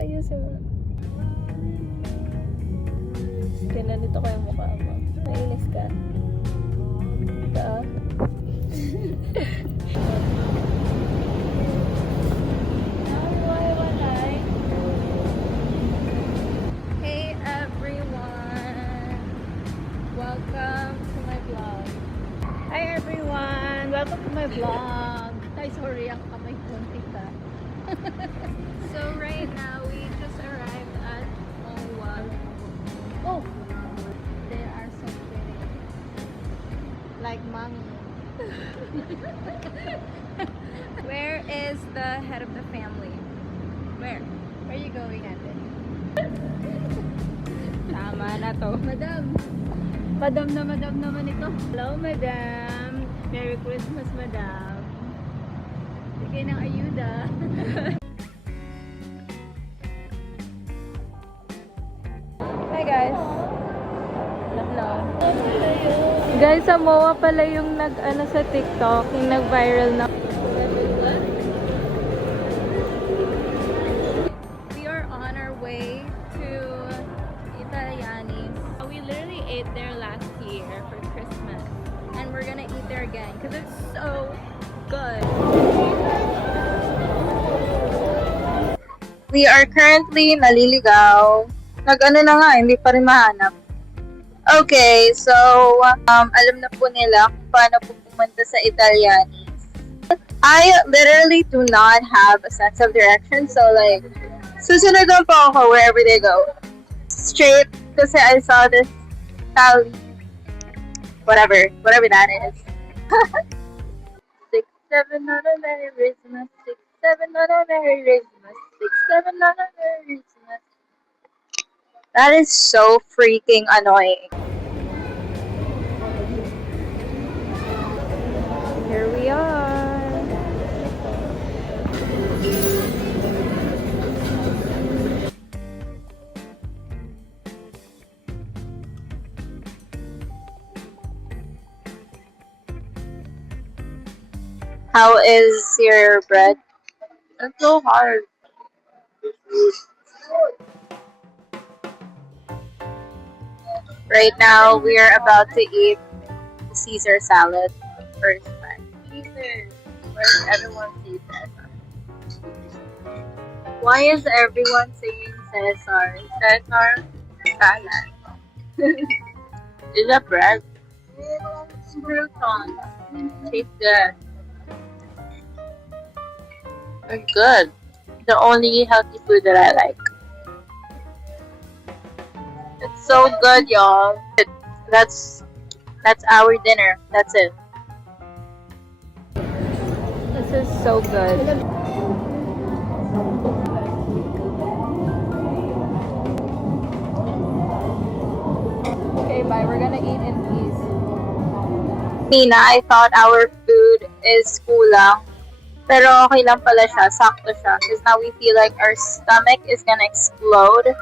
ayusin mo. Ganito ko yung mukha mo. Nainis ka? Ka? Hey everyone! Welcome to my vlog. Hi everyone! Welcome to my vlog. Ay, sorry, ang kamay ko kita. So right now, we just arrived at Mongwal. Oh! They are so pretty. Like mommy. Where is the head of the family? Where? Where are you going, ate? Tama na to. Madam! Madam naman ito. Hello, madam. Merry Christmas, madam. Bigay ng ayuda. Hi, guys. Hello. Guys, sa MOA pala yung nag-ano sa TikTok, yung nag-viral na. We are on our way to Italianis. We literally ate there last year for Christmas. And we're gonna eat there again because it's so good. We are currently naliligaw. Nag-ano na nga, hindi pa rin mahanap. Okay, so, alam na po nila kung paano po pumunta sa Italianis. I literally do not have a sense of direction, so like, susunod lang po ako wherever they go. Straight, kasi I saw this tally, whatever that is. 6-7 on a Merry Christmas, 6-7 on a Merry Christmas, 6-7 on a Merry Christmas. That is so freaking annoying. Here we are. How is your bread? It's so hard. Right now, we are about to eat Caesar salad. First time. Caesar. Where's everyone Caesar? Why is everyone saying Cesar? Cesar salad. Is that bread? Croutons. Tastes good. It's good. The only healthy food that I like. It's so good, y'all. That's our dinner. That's it. This is so good. Okay, bye. We're gonna eat in peace. Mina, I thought our food is kulang. Pero okay lang pala siya. Sakto siya. Because now we feel like our stomach is gonna explode.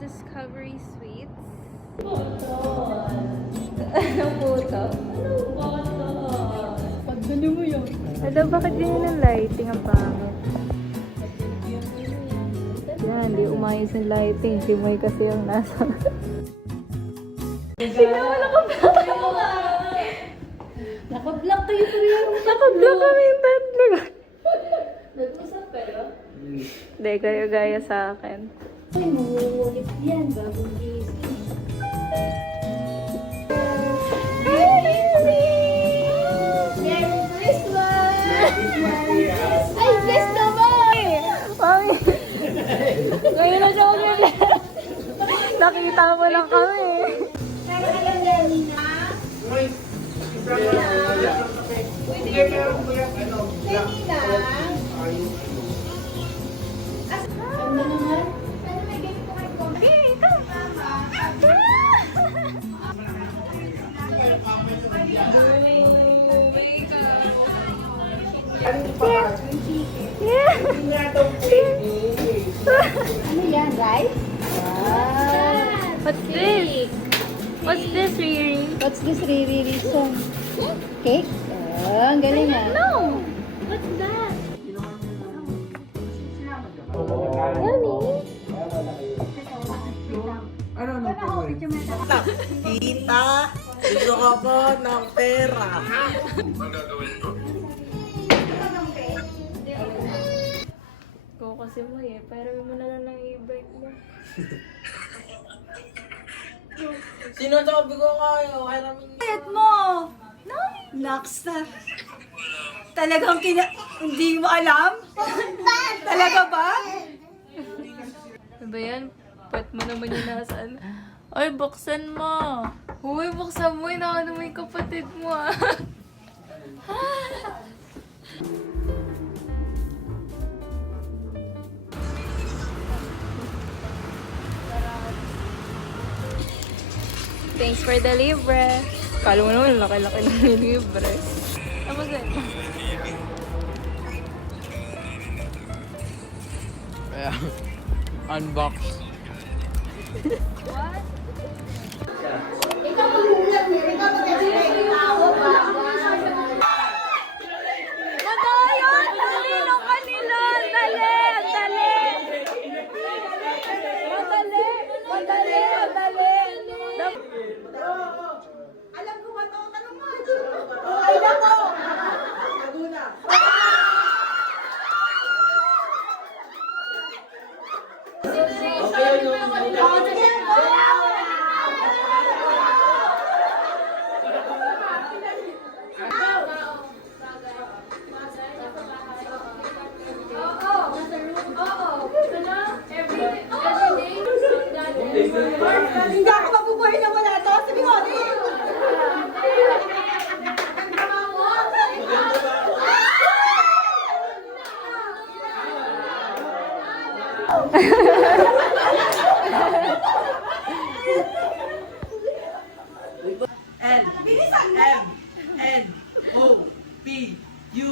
Discovery Suites. Anong puto? Pagdali mo yun. Ano, bakit ganyan ang lighting? Ang pangit. Yan, hindi umayos yung lighting. Si Moy kasi yung nasa. Tignan mo, naka-block. Naka-block kayo tuloy. Naka-block kami yung tatlo. Nag-usap kayo? Hindi, kayo gaya sa akin. Ay, mawulit yan, bagong gising. Merry Christmas! Ay, yes naman! Mami! Ngayon na siya ulit. Nakita mo lang kami. Pero alam niya, Nina? Nina? Ano naman? Ano yan, rice? What's this? What's this, Riri? What's this, Riri? Listen. Cake? Oh, ang galing ah. No! What's that? Yummy! Tita, gusto ko po ng pera. Ko kasi mo eh, pero mo na lang ng e-bike mo. Sinasabi ko kayo, hiramin niyo. Bayad mo! Naksa. Talagang hindi mo alam? Talaga ba? Ano ba yan? Pwet mo naman yung nasaan. Oy, buksan mo! Uy, buksan mo! Inaano mo yung kapatid mo ah! Thanks for the libre. Kala mo naman, laki-laki ng libre. Tapos eh. Unbox. Madayon! Dali ng kanila! Dali! Dali! Madali! Madali! Madali! Alam ko ba ito? Tanong mo. Ay, nako! Hindi ako mabubuhay na wala to. Sabi ko, N-M-N-O-P-U.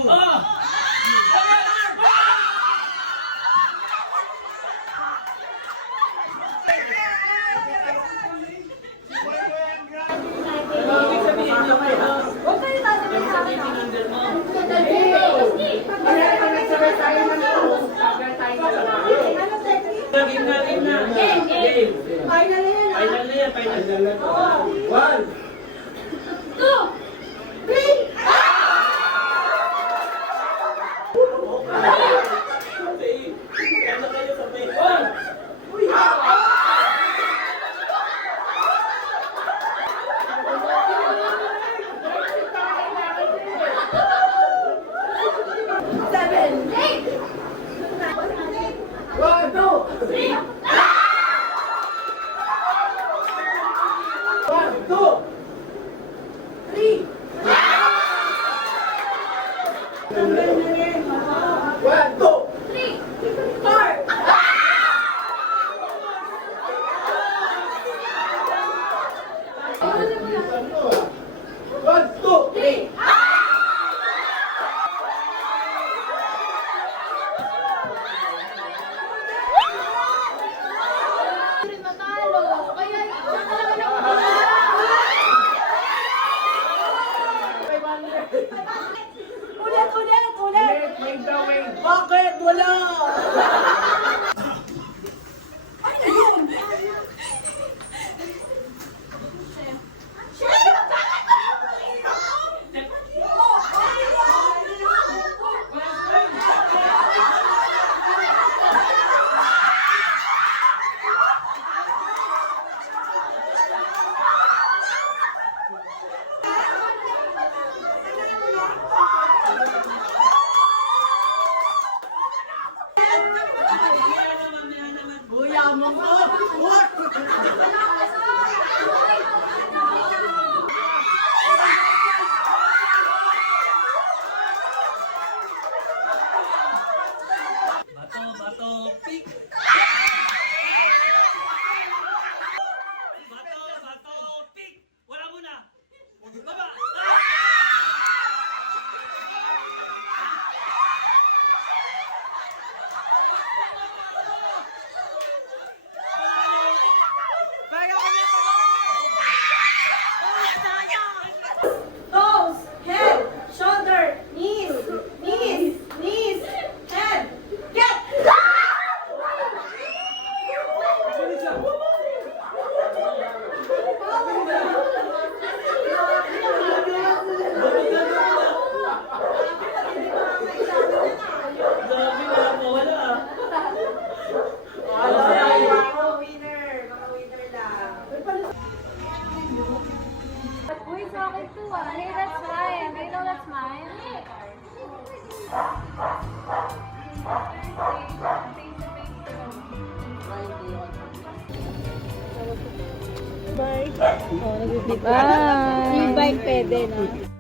Bakit? Wala! Yaman ko! Bato, pick! Bato, pick! Wala muna! Baba! Bye! E-bike pwede, no?